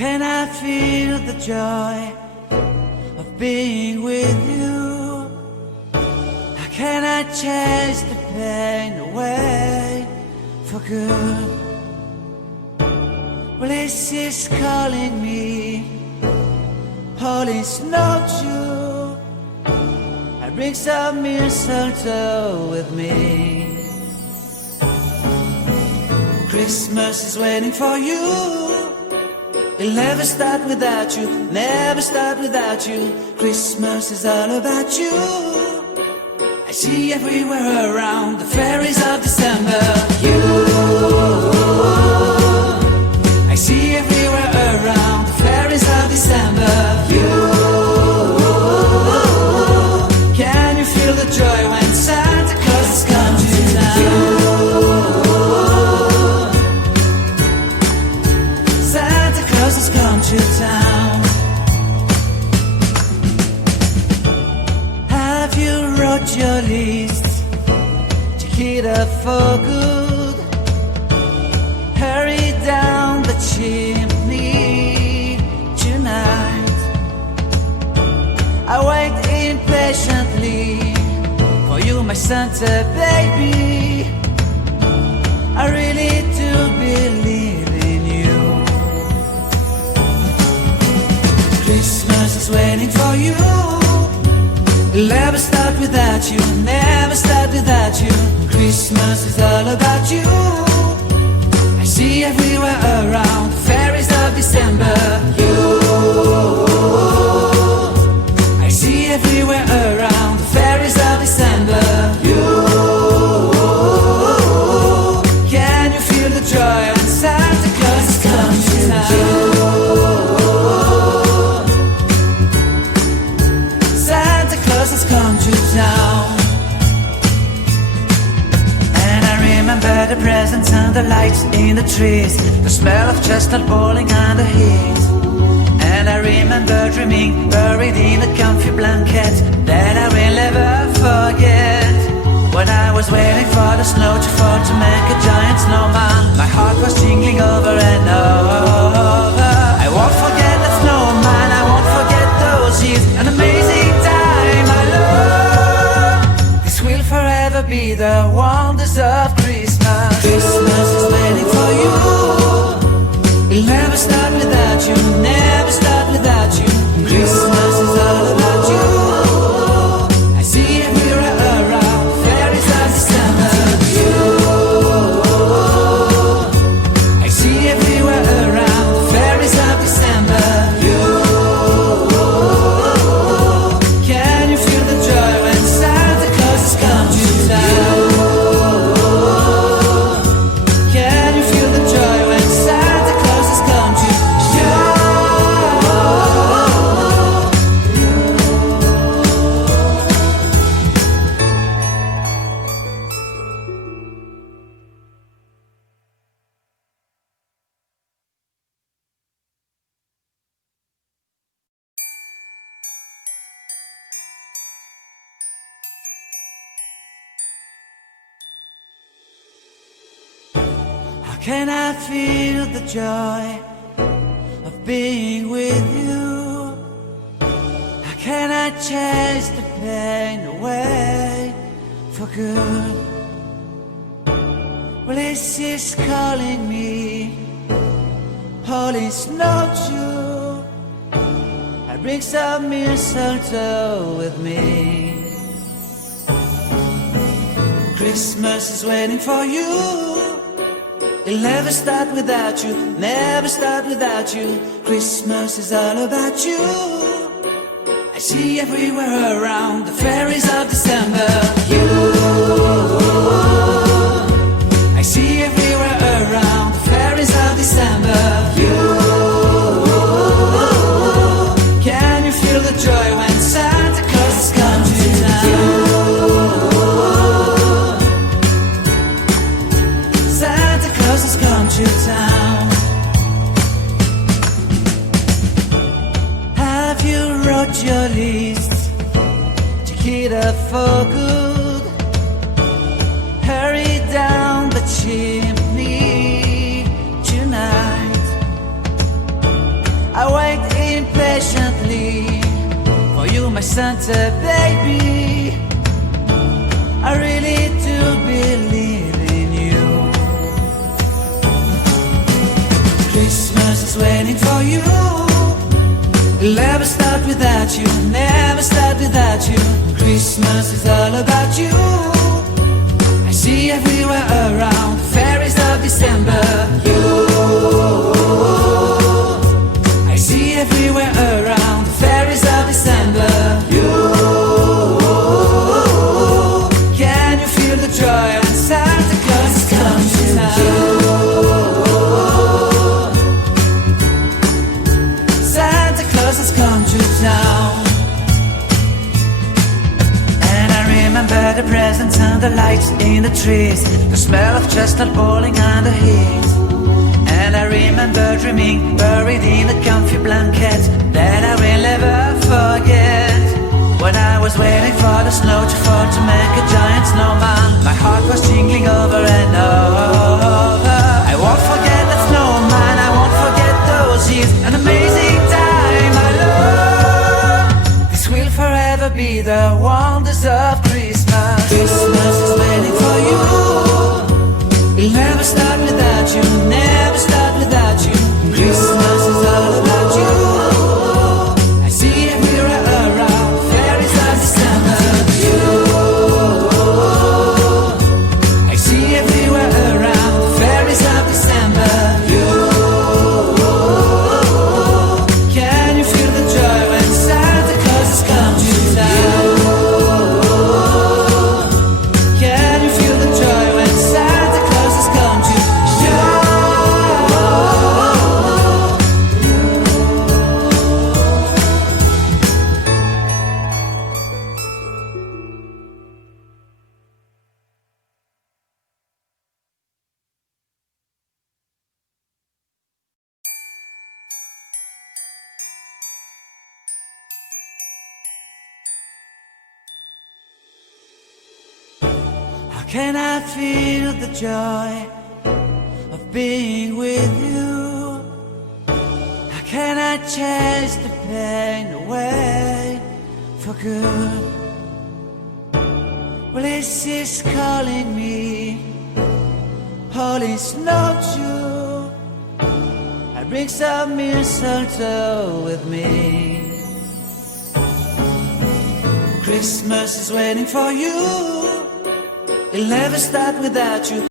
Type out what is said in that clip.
can I feel the joy of being with you? How can I chase the pain away for good? Well, this is calling me, all is not true. I bring some mistletoe with me. Christmas is waiting for you. It'll never start without you, never start without you. Christmas is all about you. I see everywhere around the fairies of December. You, I see everywhere around the fairies of December. You, can you feel the joy when Santa Claus has come to town? Santa Claus has come to town. Have you wrote your list? Check it up for good. Hurry down the chimney tonight. I wait impatiently for you, my Santa baby. I really do believe in you. Christmas is waiting for you. It'll never start without you, never start without you. Christmas is all about you. I see everywhere around the fairies of December. You, I see everywhere around the fairies of December. You, can you feel the joy when Santa Claus has come to town? Santa Claus has come to town. And I remember the presents and the lights in the trees, the smell of chestnut boiling on the heat. And I remember dreaming, buried in a comfy blanket that I will never forget. When I was waiting for the snow to fall to make a giant snowman, my heart was jingling over and over. I won't forget that snowman, I won't forget those years, an amazing time I love. This will forever be the wonders of Christmas. Christmas is waiting for you. It'll never start without you, never start without you. Christmas is all about you. I see everywhere around the fairies of December. You, I see everywhere around the fairies of December. You, can you feel the joy when Santa Claus has come to town? Can you feel the joy when Santa Claus has come to town? How can I feel the joy of being with you? How can I chase the pain away for good? Well, this is calling me, all is not true. I bring some mistletoe with me. Christmas is waiting for you. It'll never start without you, never start without you. Christmas is all about you. I see everywhere around the fairies of December. You, I see everywhere around the fairies of December. You, can you feel the joy when Santa Claus has come to town? Santa Claus has come to town. Have you wrote your list? Check it up for good. Hurry down the chimney tonight. my Santa baby. I really do believe in you. Christmas is waiting for you. It'll never start without you, never start without you. Christmas is all about you. I see everywhere around, fairies of December. You, I see everywhere around, fairies of December. You, can you feel the joy when Santa Claus is coming to town? Santa Claus has come to town. And I remember the presents and the lights in the trees, the smell of chestnut boiling on the heat. And I remember dreaming, buried in a comfy blanket that I will never forget. When I was waiting for the snow to fall to make a giant snowman, my heart was jingling over and over. I won't forget the snowman, I won't forget those years, an amazing time I love. This will forever be the wonders of Christmas. Christmas is waiting for you. It'll never start without you, never start without you. Christmas is all about you. I see everywhere around, fairies of December. You, I see everywhere around, fairies of December. You, can you feel the joy when Santa Claus has come to town? Can you feel the joy when Santa Claus has come to town? How can I feel the joy of being with you? How can I chase the pain away for good? Well, this is calling me, holy snow too. I bring some mistletoe with me. Christmas is waiting for you. It'll never start without you.